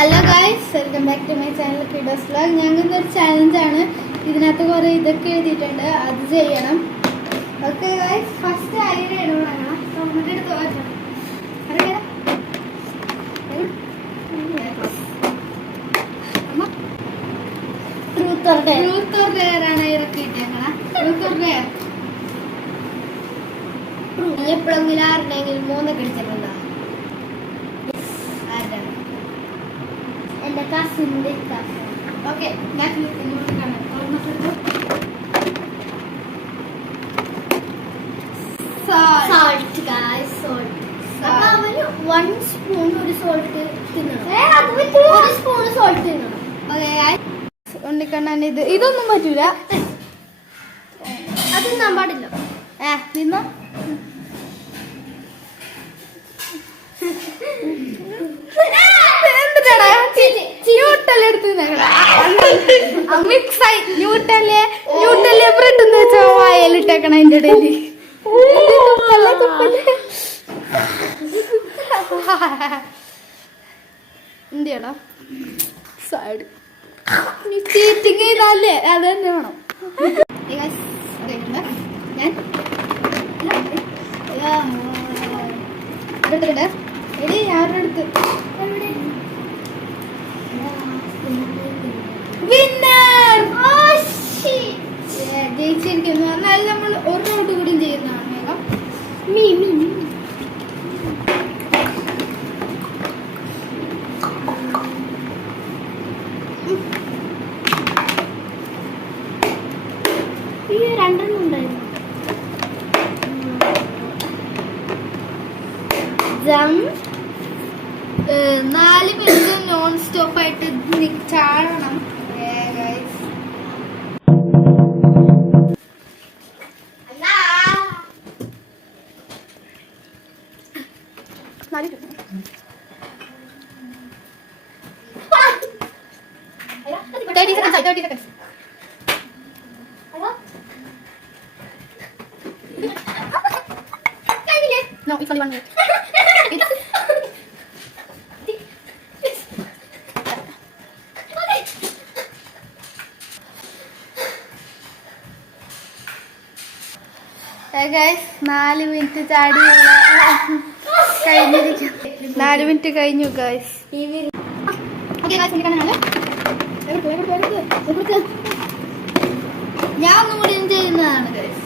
Hello guys, welcome back to my channel Kiddos vlog. ഞങ്ങൾക്ക് ഒരു ചാലഞ്ചാണ്. ഇതിനകത്ത് കുറേ ഇതൊക്കെ എഴുതിയിട്ടുണ്ട്, അത് ചെയ്യണം. ഓക്കെ ഗൈസ്, ഫസ്റ്റ് ഐഡിയ ഇടണം. നമ്മുടെ അടുത്ത് വായിക്കണം. ട്രൂത്ത് ഓർ ഡെയർ ആണ് ഇറക്കിയിട്ടേക്കണം. Truth or dare. എപ്പോഴെങ്കിലും ആരുടെയെങ്കിലും 3 കിടിച്ചിട്ടുണ്ടോ? എന്റെ കസിന്റെ കസിൻ. ഓക്കെ, ഞാൻ ഇങ്ങോട്ട് കാണാം. Salt guys, salt. അപ്പൊ അവന് 1 സ്പൂൺ ഒരു സോൾട്ട് തിന്നണം. 1 സ്പൂൺ സോൾട്ട് തിന്നണം. ഓക്കെ ഉണ്ണിക്കണ്ണൻ ഇതൊന്നും പറ്റൂല, അത് തിന്നാൻ പാടില്ല. തിന്നോ. മിക്സായി ന്യൂട്ടല്ലേ ബ്രെഡ് എന്ന് വെച്ചാൽ വായലിട്ടേക്കണം അതിന്റെ ഇടയിൽ. എന്തിയാടാ സൈഡ് ചീറ്റിങ് ചെയ്താലേ അത് തന്നെ വേണം. ഞാൻ എടുത്തിട്ടുണ്ട്. എടി ആരുടെ അടുത്ത് ജയിച്ചിരിക്കുന്നു. എന്നാൽ നമ്മൾ ഒരു റൗണ്ട് കൂടി ചെയ്യുന്നതാണ്. വേഗം രണ്ടെണ്ണം ഉണ്ടായിരുന്നു. 4 മിനിറ്റ് നോൺ സ്റ്റോപ്പ് ആയിട്ട് ചാടണം. Thirty seconds. No, it's only 1 minute. Guys 4 minute ചാടി കഴിഞ്ഞിരിക്കും. 4 മിനിറ്റ് കഴിഞ്ഞു ഗൈസ്. ഞാൻ ഒന്നും കൂടി ചെയ്യുന്നതാണ് ഗൈസ്.